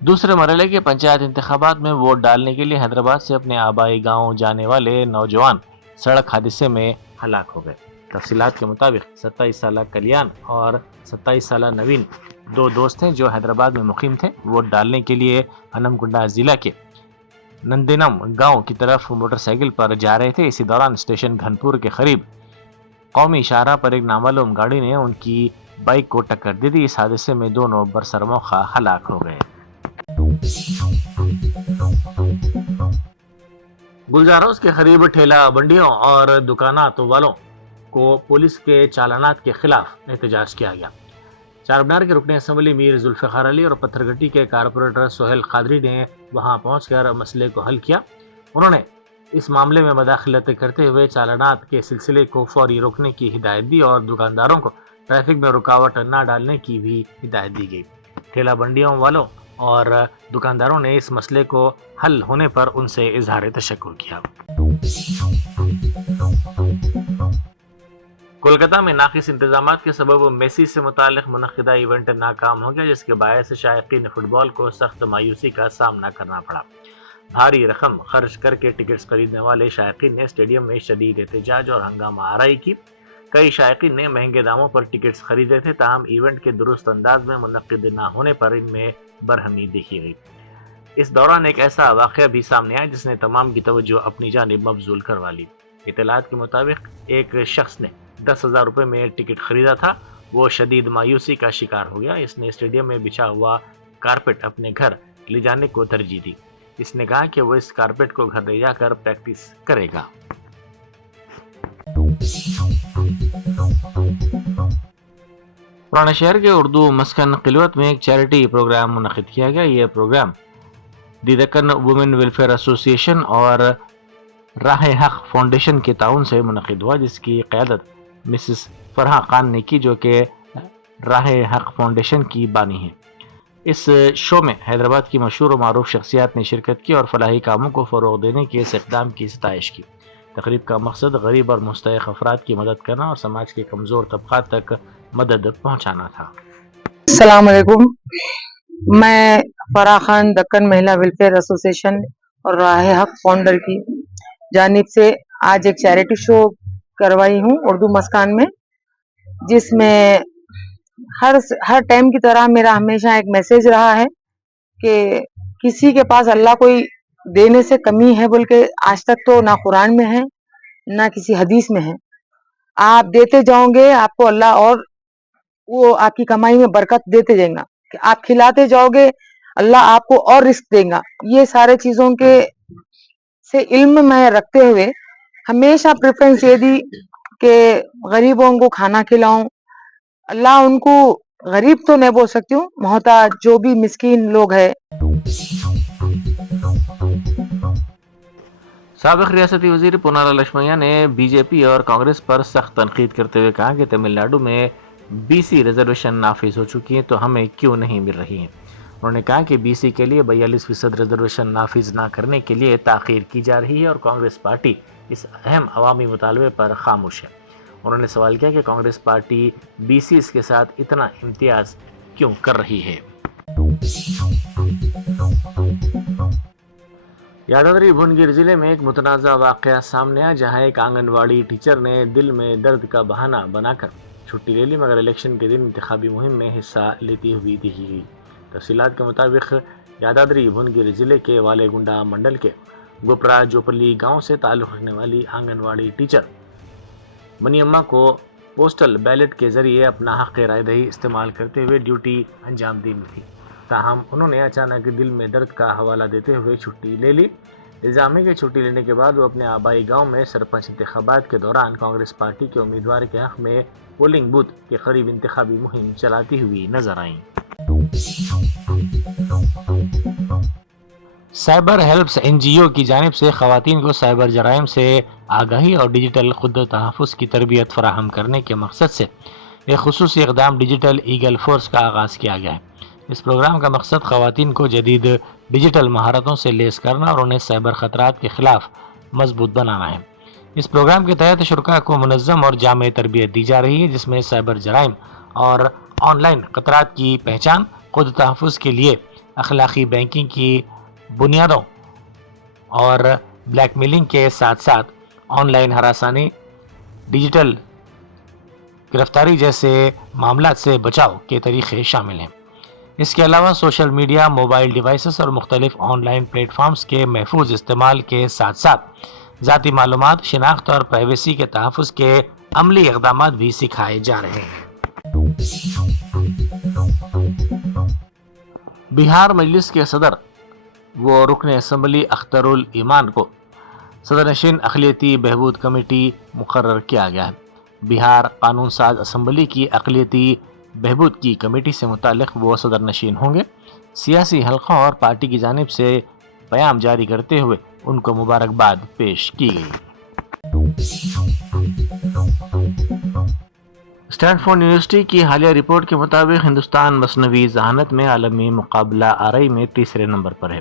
دوسرے مرحلے کے پنچایت انتخابات میں ووٹ ڈالنے کے لیے حیدرآباد سے اپنے آبائی گاؤں جانے والے نوجوان سڑک حادثے میں ہلاک ہو گئے۔ تفصیلات کے مطابق 27 سالہ کلیان اور 27 سالہ نوین دو دوست ہیں جو حیدرآباد میں مقیم تھے۔ ووٹ ڈالنے کے لیے ہنمکنڈا ضلع کے نندینم گاؤں کی طرف موٹر سائیکل پر جا رہے تھے۔ اسی دوران اسٹیشن گھنپور کے قریب قومی شاہراہ پر ایک نامعلوم گاڑی نے ان کی بائک کو ٹکر دے دی۔ اس حادثے میں دونوں برسر موقع ہلاک ہو گئے۔ گلزار کے قریب ٹھیلا بنڈیوں اور دکانات والوں کو پولیس کے چالانات کے خلاف احتجاج کیا گیا۔ چارمینار کے رکن اسمبلی میر ذوالفقار علی اور پتھر گٹی کے کارپوریٹر سہیل قادری نے وہاں پہنچ کر مسئلے کو حل کیا۔ انہوں نے اس معاملے میں مداخلت کرتے ہوئے چالانات کے سلسلے کو فوری روکنے کی ہدایت دی اور دکانداروں کو ٹریفک میں رکاوٹ نہ ڈالنے کی بھی ہدایت دی گئی۔ ٹھیلا بنڈیوں والوں اور دکانداروں نے اس مسئلے کو حل ہونے پر ان سے اظہار تشکر کیا۔ کولکتہ میں ناقص انتظامات کے سبب میسی سے متعلق منعقدہ ایونٹ ناکام ہو گیا، جس کے باعث شائقین فٹ بال کو سخت مایوسی کا سامنا کرنا پڑا۔ بھاری رقم خرچ کر کے ٹکٹس خریدنے والے شائقین نے اسٹیڈیم میں شدید احتجاج اور ہنگامہ آرائی کی۔ کئی شائقین نے مہنگے داموں پر ٹکٹس خریدے تھے، تاہم ایونٹ کے درست انداز میں منعقد نہ ہونے پر ان میں برہمی دیکھی گئی۔ اس دوران ایک ایسا واقعہ بھی سامنے آیا جس نے تمام کی توجہ اپنی جانب مبذول کروا لی۔ اطلاعات کے مطابق ایک شخص نے 10,000 روپے میں ٹکٹ خریدا تھا، وہ شدید مایوسی کا شکار ہو گیا۔ اس نے اسٹیڈیم میں بچھا ہوا کارپیٹ اپنے گھر لے جانے کو ترجیح دی۔ اس نے کہا کہ وہ اس کارپیٹ کو گھر لے جا کر پریکٹس کرے گا۔ پرانے شہر کے اردو مسکن قلوت میں ایک چیریٹی پروگرام منعقد کیا گیا۔ یہ پروگرام دی دکن وومن ویلفیئر ایسوسی ایشن اور راہ حق فاؤنڈیشن کے تعاون سے منعقد ہوا، جس کی قیادت مسز فرحہ خان نے کی، جو کہ راہ حق فاؤنڈیشن کی بانی ہیں۔ اس شو میں حیدرآباد کی مشہور و معروف شخصیات نے شرکت کی اور فلاحی کاموں کو فروغ دینے کے اس اقدام کی ستائش کی۔ تقریب کا مقصد غریب اور مستحق افراد کی مدد کرنا اور سماج کے کمزور طبقات تک مدد پہنچانا تھا۔ السلام علیکم، میں فرح خان دکن مہیلا ویلفیئر ایسوسی ایشن اور راہ حق فاؤنڈر کی جانب سے آج ایک چیریٹی شو کروائی ہوں اردو مسکان میں، جس میں ہر ٹائم کی طرح میرا ہمیشہ ایک میسج رہا ہے کہ کسی کے پاس اللہ کوئی دینے سے کمی ہے بول کے آج تک تو نہ قرآن میں ہے نہ کسی حدیث میں ہے۔ آپ دیتے جاؤ گے، آپ کو اللہ اور وہ آپ کی کمائی میں برکت دیتے جائیں گا، کہ آپ کھلاتے جاؤ گے اللہ آپ کو اور رزق دے گا۔ یہ سارے چیزوں کے سے علم میں رکھتے ہوئے ہمیشہ پریفرنس یہ دی کہ غریبوں کو کھانا کھلاؤں۔ اللہ ان کو غریب تو نہیں بول سکتی ہوں، محتاج جو بھی مسکین لوگ ہے۔ سابق ریاستی وزیر پونارا لکشمیا نے بی جے پی اور کانگریس پر سخت تنقید کرتے ہوئے کہا کہ تمل ناڈو میں بی سی ریزرویشن نافذ ہو چکی ہیں تو ہمیں کیوں نہیں مل رہی ہیں۔ انہوں نے کہا کہ بی سی کے لیے 42% ریزرویشن نافذ نہ کرنے کے لیے تاخیر کی جا رہی ہے اور کانگریس پارٹی اس اہم عوامی مطالبے پر خاموش ہے۔ انہوں نے سوال کیا کہ کانگریس پارٹی بی سیز کے ساتھ اتنا امتیاز کیوں کر رہی ہے۔ یادادری بھونگیر ضلع میں ایک متنازع واقعہ سامنے آیا، جہاں ایک آنگن واڑی ٹیچر نے دل میں درد کا بہانہ بنا کر چھٹی لے لی، مگر الیکشن کے دن انتخابی مہم میں حصہ لیتی ہوئی دیکھی گئی۔ تفصیلات کے مطابق یادادری بھونگیر ضلع کے والے گنڈا منڈل کے گوپرا جوپلی گاؤں سے تعلق رکھنے والی آنگن واڑی ٹیچر منی اما کو پوسٹل بیلٹ کے ذریعے اپنا حق رائے دہی استعمال کرتے ہوئے ڈیوٹی انجام دینی تھی، تاہم انہوں نے اچانک دل میں درد کا حوالہ دیتے ہوئے چھٹی لے لی۔ الزام ہے کہ چھٹی لینے کے بعد وہ اپنے آبائی گاؤں میں سرپنچ انتخابات کے دوران کانگریس پارٹی کے امیدوار کے حق میں پولنگ بوتھ کے قریب انتخابی مہم چلاتی ہوئی نظر آئیں۔ سائبر ہیلپس این جی او کی جانب سے خواتین کو سائبر جرائم سے آگاہی اور ڈیجیٹل خود تحفظ کی تربیت فراہم کرنے کے مقصد سے ایک خصوصی اقدام ڈیجیٹل ایگل فورس کا آغاز کیا گیا ہے۔ اس پروگرام کا مقصد خواتین کو جدید ڈیجیٹل مہارتوں سے لیس کرنا اور انہیں سائبر خطرات کے خلاف مضبوط بنانا ہے۔ اس پروگرام کے تحت شرکاء کو منظم اور جامع تربیت دی جا رہی ہے، جس میں سائبر جرائم اور آن لائن خطرات کی پہچان، خود تحفظ کے لیے اخلاقی بینکنگ کی بنیادوں اور بلیک میلنگ کے ساتھ ساتھ آن لائن ہراسانی، ڈیجیٹل گرفتاری جیسے معاملات سے بچاؤ کے طریقے شامل ہیں۔ اس کے علاوہ سوشل میڈیا، موبائل ڈیوائسز اور مختلف آن لائن پلیٹ فارمز کے محفوظ استعمال کے ساتھ ساتھ ذاتی معلومات، شناخت اور پرائیویسی کے تحفظ کے عملی اقدامات بھی سکھائے جا رہے ہیں۔ بہار مجلس کے صدر و رکن اسمبلی اختر الایمان کو صدر نشین اقلیتی بہبود کمیٹی مقرر کیا گیا ہے۔ بہار قانون ساز اسمبلی کی اقلیتی بہبود کی کمیٹی سے متعلق وہ صدر نشین ہوں گے۔ سیاسی حلقوں اور پارٹی کی جانب سے پیام جاری کرتے ہوئے ان کو مبارکباد پیش کی گئی۔ اسٹینفورڈ یونیورسٹی کی حالیہ رپورٹ کے مطابق ہندوستان مصنوعی ذہانت میں عالمی مقابلہ آرائی میں تیسرے نمبر پر ہے۔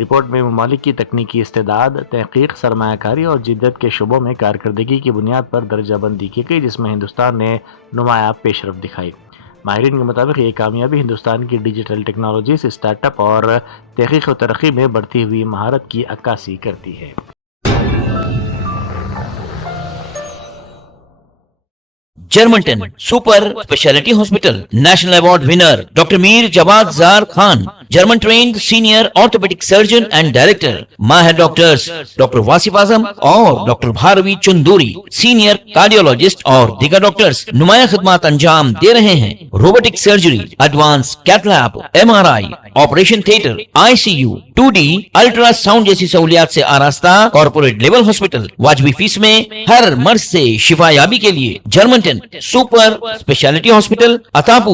رپورٹ میں ممالک کی تکنیکی استعداد، تحقیق، سرمایہ کاری اور جدت کے شعبوں میں کارکردگی کی بنیاد پر درجہ بندی کی گئی، جس میں ہندوستان نے نمایاں پیش رفت دکھائی۔ ماہرین کے مطابق یہ کامیابی ہندوستان کی ڈیجیٹل ٹیکنالوجیز، اسٹارٹ اپ اور تحقیق و ترقی میں بڑھتی ہوئی مہارت کی عکاسی کرتی ہے۔ جرمنٹن super speciality hospital national award winner doctor Mir Jawad Zar Khan, German trained senior orthopaedic surgeon and director, ماہر ڈاکٹرز ڈاکٹر واصف اعظم اور doctor Bharavi Chanduri, senior cardiologist اور دیگر ڈاکٹرز نمایاں خدمات انجام دے رہے ہیں۔ Robotic surgery, advance cath lab, MRI، operation theatre, ICU، 2D ultrasound جیسی سہولیات سے آراستہ کارپوریٹ لیول ہاسپٹل، واجبی فیس میں ہر مرض سے شفا یابی کے لیے جرمنٹن سپر اسپیشلٹی ہاسپٹل، عطاپور۔